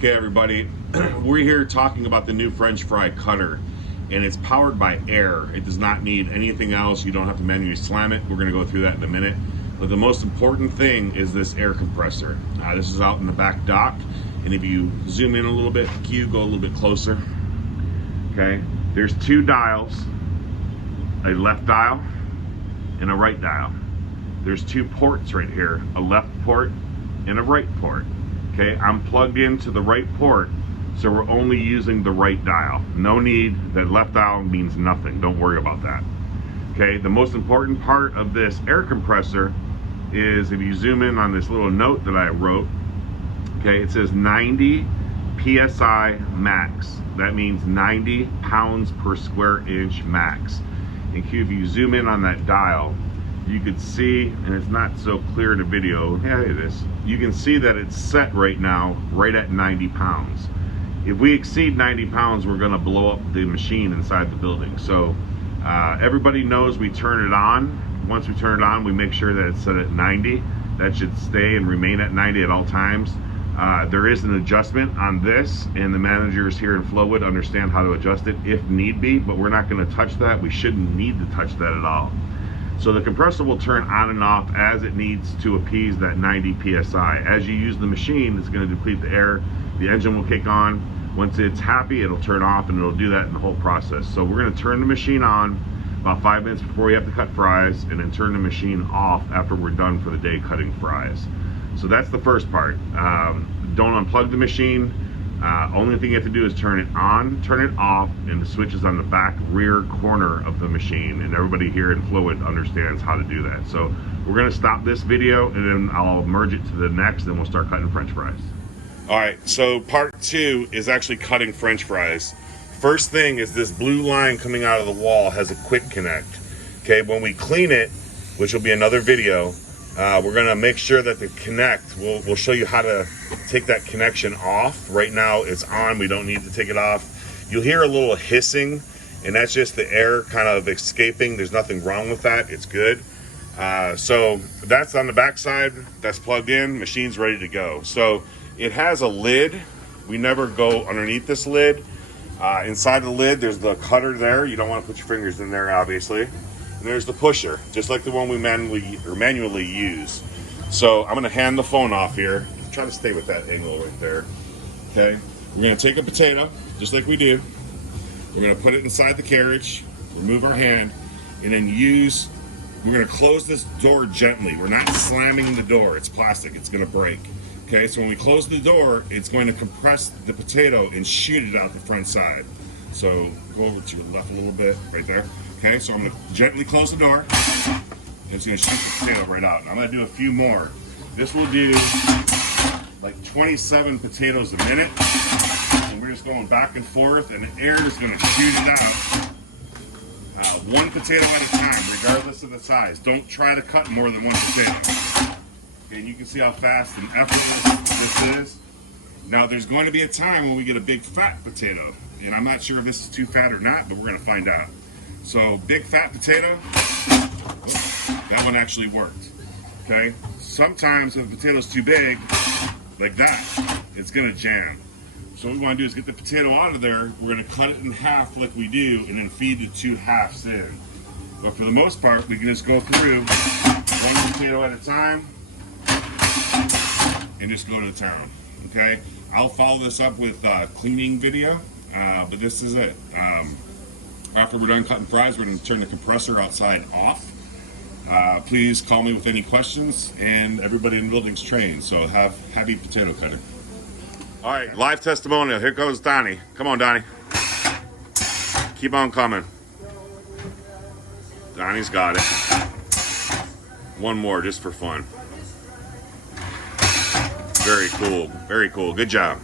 Okay, everybody, we're here talking about the new French fry cutter, and it's powered by air. It does not need anything else. You don't have to manually slam it. We're going to go through that in a minute. But the most important thing is this air compressor. This is out in the back dock, and if you zoom in a little bit, Q, go a little bit closer. Okay, there's two dials, a left dial and a right dial. There's two ports right here, a left port and a right port. Okay, I'm plugged into the right port, so we're only using the right dial. No need, that left dial means nothing. Don't worry about that. Okay, the most important part of this air compressor is, if you zoom in on this little note that I wrote, okay, it says 90 PSI max. That means 90 pounds per square inch max. And Q, if you zoom in on that dial, you could see, and it's not so clear in the video, yeah, it is. You can see that it's set right now, right at 90 pounds. If we exceed 90 pounds, we're gonna blow up the machine inside the building. So everybody knows we turn it on. Once we turn it on, we make sure that it's set at 90. That should stay and remain at 90 at all times. There is an adjustment on this, and the managers here in Flowwood understand how to adjust it if need be, but we're not gonna touch that. We shouldn't need to touch that at all. So the compressor will turn on and off as it needs to appease that 90 PSI. As you use the machine, it's going to deplete the air. The engine will kick on. Once it's happy, it'll turn off, and it'll do that in the whole process. So we're going to turn the machine on about 5 minutes before we have to cut fries, and then turn the machine off after we're done for the day cutting fries. So that's the first part. Don't unplug the machine. Only thing you have to do is turn it on, turn it off, and the switch is on the back rear corner of the machine, and everybody here in Flowwood understands how to do that. So we're going to stop this video, and then I'll merge it to the next, and we'll start cutting French fries. All right, so part two is actually cutting French fries. First thing is this blue line coming out of the wall has a quick connect. Okay, when we clean it, which will be another video, we're gonna make sure that the connect, we'll show you how to take that connection off. Right now it's on, we don't need to take it off. You'll hear a little hissing, and that's just the air kind of escaping. There's nothing wrong with that, it's good. So that's on the back side, that's plugged in, machine's ready to go. So it has a lid. We never go underneath this lid. Inside the lid, there's the cutter there. You don't want to put your fingers in there, obviously. And there's the pusher, just like the one we manually use. So I'm gonna hand the phone off here. Try to stay with that angle right there. Okay, we're gonna take a potato, just like we do. We're gonna put it inside the carriage, remove our hand, and then we're gonna close this door gently. We're not slamming the door, it's plastic, it's gonna break. Okay, so when we close the door, it's going to compress the potato and shoot it out the front side. So go over to your left a little bit, right there. Okay, so I'm going to gently close the door. It's going to shoot the potato right out. I'm going to do a few more. This will do like 27 potatoes a minute. And we're just going back and forth, and the air is going to shoot it out. One potato at a time, regardless of the size. Don't try to cut more than one potato. Okay, and you can see how fast and effortless this is. Now, there's going to be a time when we get a big fat potato. And I'm not sure if this is too fat or not, but we're going to find out. So big fat potato, that one actually worked. Okay, sometimes if the potato's too big, like that, it's gonna jam. So what we want to do is get the potato out of there. We're gonna cut it in half like we do, and then feed the two halves in. But for the most part, we can just go through one potato at a time and just go to town. Okay, I'll follow this up with a cleaning video, but this is it. After we're done cutting fries, we're going to turn the compressor outside off. Please call me with any questions, and everybody in the building's trained, so have happy potato cutting. All right, live testimonial. Here goes Donnie. Come on, Donnie. Keep on coming. Donnie's got it. One more just for fun. Very cool. Very cool. Good job.